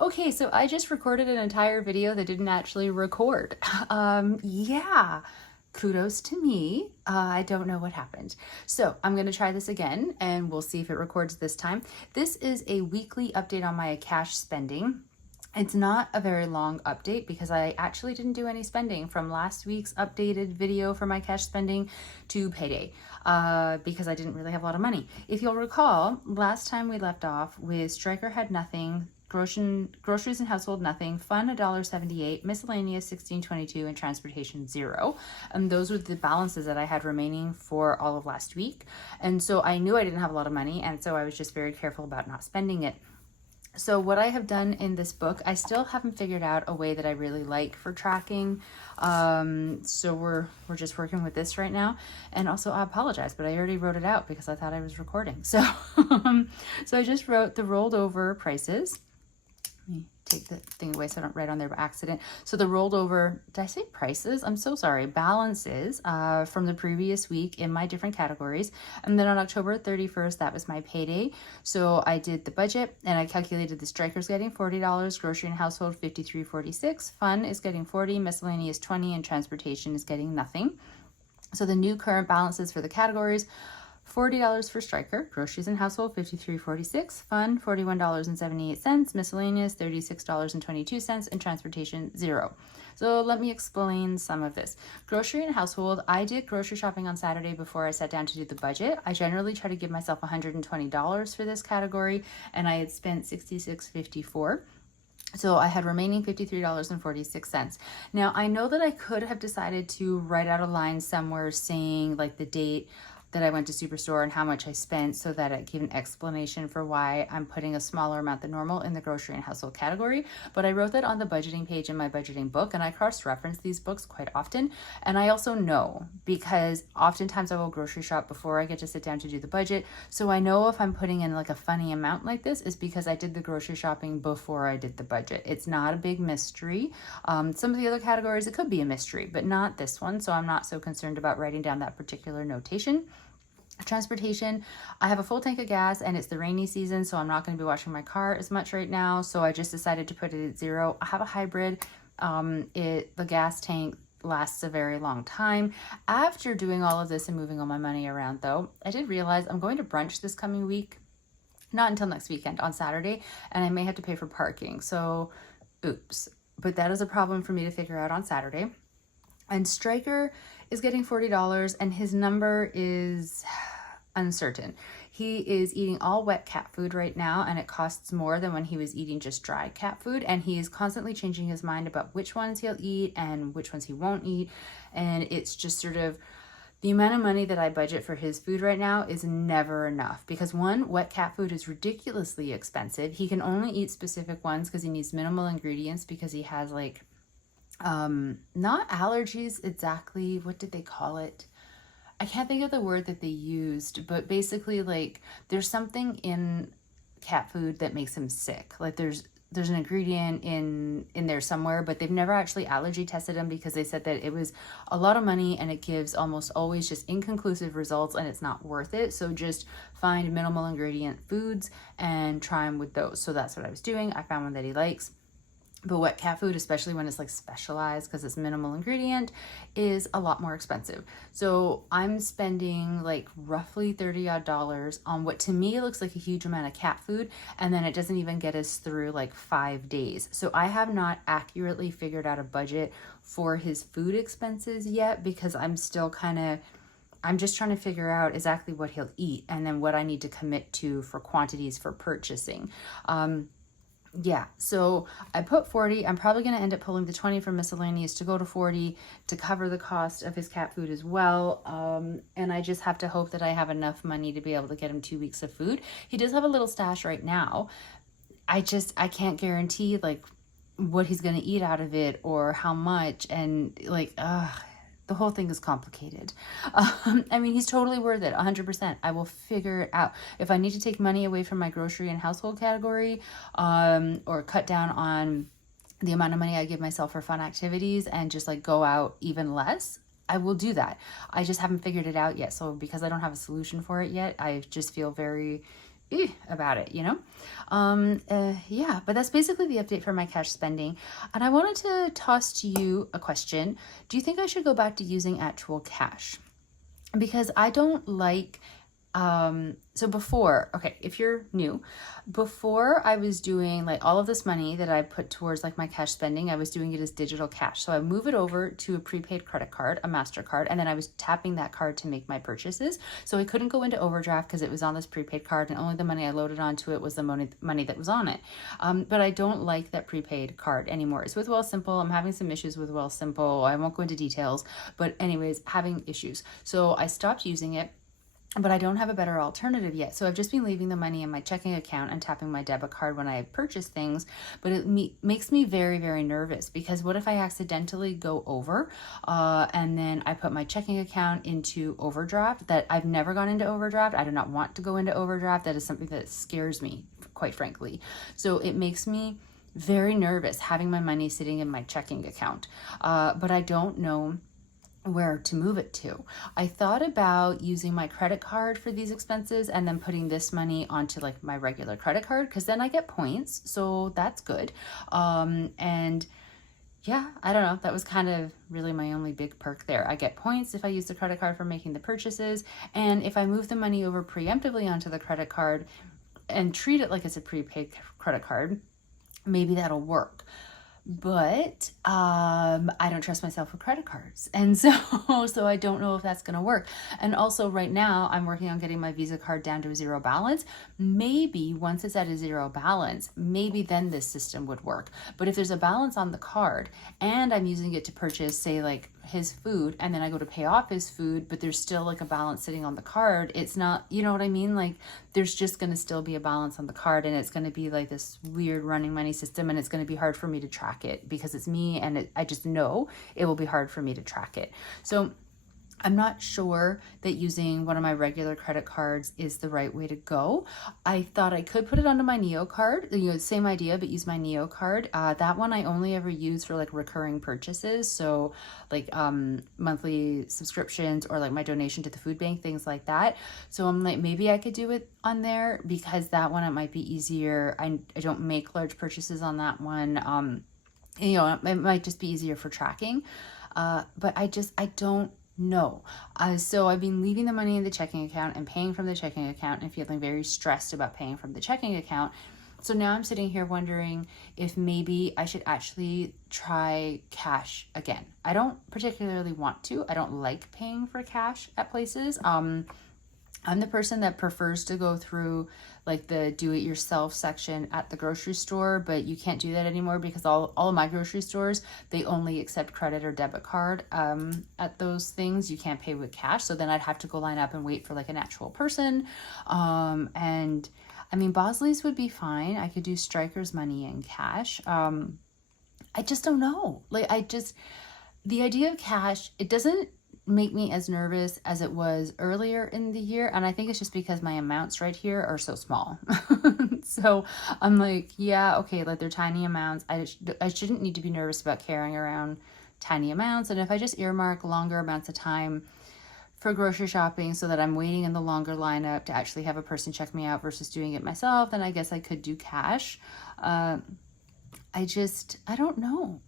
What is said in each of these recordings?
Okay, so I just recorded an entire video that didn't actually record. Yeah, kudos to me. I don't know what happened. So I'm going to try this again and we'll see if it records this time. This is a weekly update on my cash spending. It's not a very long update because I actually didn't do any spending from last week's updated video for my cash spending to payday because I didn't really have a lot of money. If you'll recall, last time we left off with Striker had nothing, groceries and household nothing, fun $1.78, miscellaneous $16.22, and transportation 0. And those were the balances that I had remaining for all of last week. And so I knew I didn't have a lot of money, and so I was just very careful about not spending it. So what I have done in this book, I still haven't figured out a way that I really like for tracking. So we're just working with this right now. And also I apologize, but I already wrote it out because I thought I was recording. So, so I just wrote the rolled over prices. Let me take the thing away so I don't write on there by accident. So the rolled over, did I say prices? I'm so sorry. Balances from the previous week in my different categories. And then on October 31st, that was my payday. So I did the budget and I calculated the Striker's getting $40, grocery and household $53.46, fun is getting $40, miscellaneous $20, and transportation is getting nothing. So the new current balances for the categories: $40 for Striker, groceries and household $53.46, fun $41.78, miscellaneous $36.22, and transportation 0. So let me explain some of this. Grocery and household, I did grocery shopping on Saturday before I sat down to do the budget. I generally try to give myself $120 for this category, and I had spent $66.54. So I had remaining $53.46. Now I know that I could have decided to write out a line somewhere saying like the date that I went to Superstore and how much I spent so that I give an explanation for why I'm putting a smaller amount than normal in the grocery and household category. But I wrote that on the budgeting page in my budgeting book, and I cross-reference these books quite often. And I also know because oftentimes I will grocery shop before I get to sit down to do the budget. So I know if I'm putting in like a funny amount like this is because I did the grocery shopping before I did the budget. It's not a big mystery. Some of the other categories, it could be a mystery, but not this one. So I'm not so concerned about writing down that particular notation. Transportation, I have a full tank of gas and it's the rainy season, so I'm not going to be washing my car as much right now. So I just decided to put it at 0. I have a hybrid. The gas tank lasts a very long time. After doing all of this and moving all my money around though, I did realize I'm going to brunch this coming week, not until next weekend on Saturday, and I may have to pay for parking. So oops, but that is a problem for me to figure out on Saturday. And Striker is getting $40 and his number is uncertain. He is eating all wet cat food right now and it costs more than when he was eating just dry cat food, and he is constantly changing his mind about which ones he'll eat and which ones he won't eat. And it's just sort of the amount of money that I budget for his food right now is never enough because one, wet cat food is ridiculously expensive. He can only eat specific ones because he needs minimal ingredients because he has like not allergies exactly, what did they call it? I can't think of the word that they used, but basically like there's something in cat food that makes him sick. Like there's an ingredient in there somewhere, but they've never actually allergy tested him because they said that it was a lot of money and it gives almost always just inconclusive results and it's not worth it. So just find minimal ingredient foods and try them with those. So that's what I was doing. I found one that he likes. But wet cat food, especially when it's like specialized because it's minimal ingredient, is a lot more expensive. So I'm spending like roughly $30 on what to me looks like a huge amount of cat food. And then it doesn't even get us through like 5 days. So I have not accurately figured out a budget for his food expenses yet because I'm still I'm just trying to figure out exactly what he'll eat and then what I need to commit to for quantities for purchasing. Yeah, so I put 40. I'm probably going to end up pulling the 20 from miscellaneous to go to 40 to cover the cost of his cat food as well. And I just have to hope that I have enough money to be able to get him 2 weeks of food. He does have a little stash right now. I can't guarantee like what he's going to eat out of it or how much. And like, the whole thing is complicated. I mean, he's totally worth it, 100%. I will figure it out. If I need to take money away from my grocery and household category, or cut down on the amount of money I give myself for fun activities and just like go out even less, I will do that. I just haven't figured it out yet. So because I don't have a solution for it yet, I just feel very about it, you know? Yeah, but that's basically the update for my cash spending. And I wanted to toss to you a question. Do you think I should go back to using actual cash? Because I don't like, so before, okay, if you're new, before I was doing like all of this money that I put towards like my cash spending, I was doing it as digital cash. So I move it over to a prepaid credit card, a MasterCard, and then I was tapping that card to make my purchases. So I couldn't go into overdraft because it was on this prepaid card, and only the money I loaded onto it was the money that was on it. But I don't like that prepaid card anymore. It's with Wealthsimple. I'm having some issues with Wealthsimple. I won't go into details, but anyways, having issues. So I stopped using it, but I don't have a better alternative yet. So I've just been leaving the money in my checking account and tapping my debit card when I purchase things. But it makes me very, very nervous, because what if I accidentally go over and then I put my checking account into overdraft? That I've never gone into overdraft. I do not want to go into overdraft. That is something that scares me, quite frankly. So it makes me very nervous having my money sitting in my checking account. But I don't know where to move it to. I thought about using my credit card for these expenses and then putting this money onto like my regular credit card, because then I get points, so that's good. And yeah, I don't know, that was kind of really my only big perk there. I get points if I use the credit card for making the purchases, and if I move the money over preemptively onto the credit card and treat it like it's a prepaid credit card, maybe that'll work. But I don't trust myself with credit cards, and so I don't know if that's going to work. And also right now I'm working on getting my Visa card down to a zero balance. Maybe once it's at a zero balance, maybe then this system would work. But if there's a balance on the card and I'm using it to purchase, say, like his food, and then I go to pay off his food, but there's still like a balance sitting on the card, it's not, you know what I mean? Like there's just going to still be a balance on the card, and it's going to be like this weird running money system, and it's going to be hard for me to track it because it's me, and I just know it will be hard for me to track it. So I'm not sure that using one of my regular credit cards is the right way to go. I thought I could put it onto my Neo card, you know, same idea, but use my Neo card. That one I only ever use for like recurring purchases. So like monthly subscriptions, or like my donation to the food bank, things like that. So I'm like, maybe I could do it on there, because that one, it might be easier. I don't make large purchases on that one. You know, it might just be easier for tracking. But I don't know. So I've been leaving the money in the checking account and paying from the checking account and feeling very stressed about paying from the checking account. So now I'm sitting here wondering if maybe I should actually try cash again. I don't particularly want to. I don't like paying for cash at places. I'm the person that prefers to go through like the do-it-yourself section at the grocery store, but you can't do that anymore because all of my grocery stores, they only accept credit or debit card at those things. You can't pay with cash. So then I'd have to go line up and wait for like an actual person. And I mean, Bosley's would be fine. I could do Striker's money in cash. I just don't know. The idea of cash, it doesn't make me as nervous as it was earlier in the year, and I think it's just because my amounts right here are so small. So I'm like, yeah, okay, like they're tiny amounts. I shouldn't need to be nervous about carrying around tiny amounts, and if I just earmark longer amounts of time for grocery shopping so that I'm waiting in the longer lineup to actually have a person check me out versus doing it myself, then I guess I could do cash. I don't know.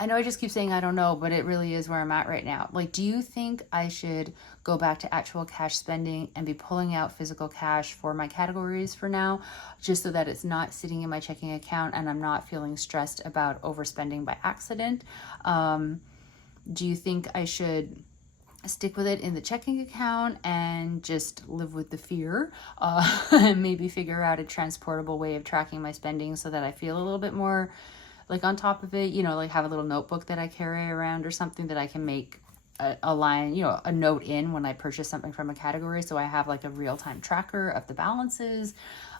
I know I just keep saying I don't know, but it really is where I'm at right now. Like, do you think I should go back to actual cash spending and be pulling out physical cash for my categories for now, just so that it's not sitting in my checking account and I'm not feeling stressed about overspending by accident? Do you think I should stick with it in the checking account and just live with the fear, and maybe figure out a transportable way of tracking my spending so that I feel a little bit more like on top of it, you know, like have a little notebook that I carry around or something that I can make a line, you know, a note in when I purchase something from a category, so I have like a real-time tracker of the balances.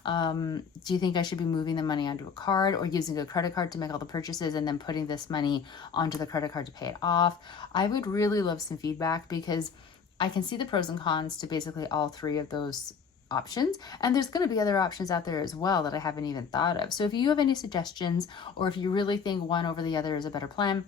Do you think I should be moving the money onto a card or using a credit card to make all the purchases and then putting this money onto the credit card to pay it off? I would really love some feedback, because I can see the pros and cons to basically all three of those options, and there's going to be other options out there as well that I haven't even thought of. So if you have any suggestions, or if you really think one over the other is a better plan,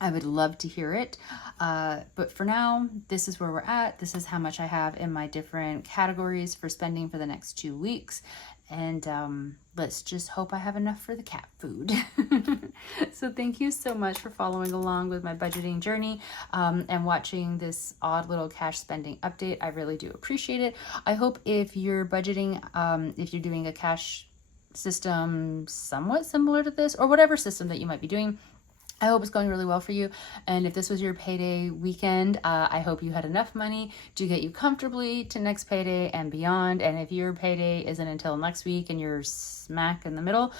I would love to hear it. But for now, this is where we're at. This is how much I have in my different categories for spending for the next 2 weeks. And let's just hope I have enough for the cat food. So thank you so much for following along with my budgeting journey and watching this odd little cash spending update. I really do appreciate it. I hope if you're budgeting, if you're doing a cash system somewhat similar to this, or whatever system that you might be doing, I hope it's going really well for you. And if this was your payday weekend, I hope you had enough money to get you comfortably to next payday and beyond. And if your payday isn't until next week and you're smack in the middle,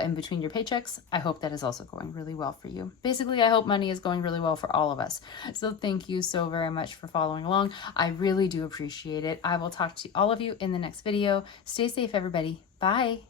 in between your paychecks, I hope that is also going really well for you. Basically, I hope money is going really well for all of us. So thank you so very much for following along. I really do appreciate it. I will talk to all of you in the next video. Stay safe, everybody. Bye.